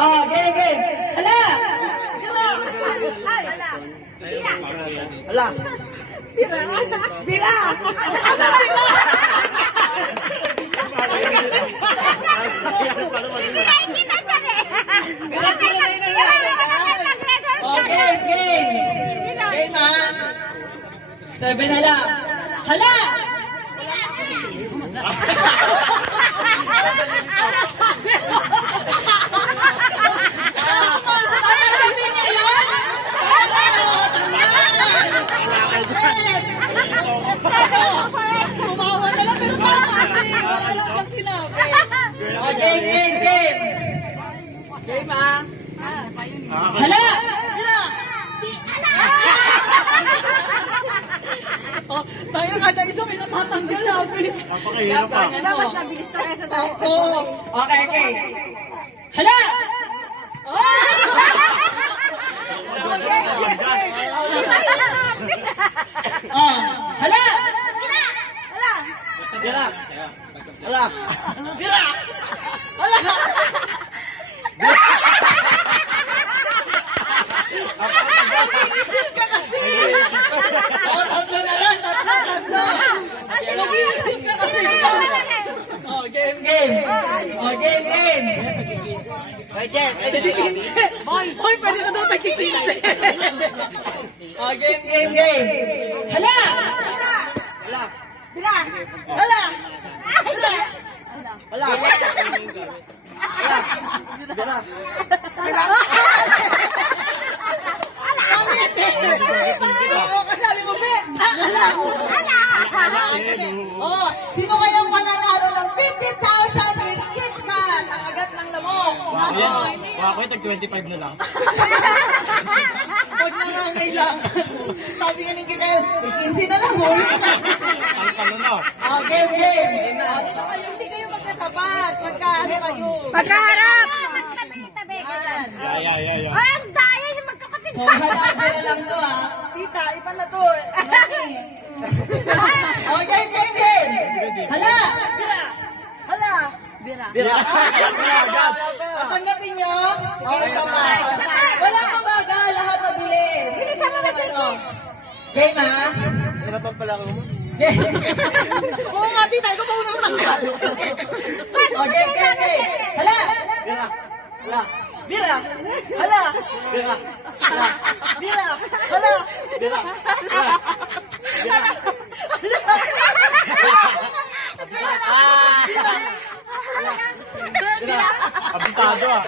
Oh, game, game. Hala! Hala. Bira! Oh, game, game. Game, ha? 7 na lang. Hala! Tumawa na lang pero tama kasi wala lang siyang sinabi. Oh, game, game, game. Game ha? Hala! Oh, tayo kada isa may natatanggal na. Bilis. Napakahirap pa. Dapat nabilis tayo sa tayo. Oo. Okay, okay. Hala! Oh, hala! Hala. Hala. Bira! Mag-iisip ka kasi. Oh, tatlo na lang, tatlo. Mag-iisip ka kasi. Oh, game, game. Oh, game, game. Hoy, pwede na daw tagkikinse. Oh, game, game, game. Hala! Hala. Hala! Hala. Oo, kasabi mo, Be. Hala! Oh, sino kayang mananalo ng 50,000 with KitKat? Ang agat ng lamok. Wala ko yung 25 na lang. Pag nangangailangan. Sabi nga ni KitKat, 15 na lang. Huli ka na. Talo na. Oh, game, game. Hindi kayo magkatapat. Magkaano kayo. Magkaharap! Yeah. Ang daya yung magkakapit. So, halabi na lang to, ha? Tita, iba na to. Mami. Oh, game, game, game. Hala! Hala! Bira. Agad. Tatanggapin nyo? Okay, isa pa. Wala pa baga, lahat mabilis. Bilisan mo na, Silvi. Game, ha? Hirapan pala ako mo. Game. Oo nga, tita. Ikaw pa unang tanggal. Oh, game, game, game. Hala! Bira. Hala. Bira! Hala! Bira. Bira! Hala! Bira. Hala. Bira. Abisado ah.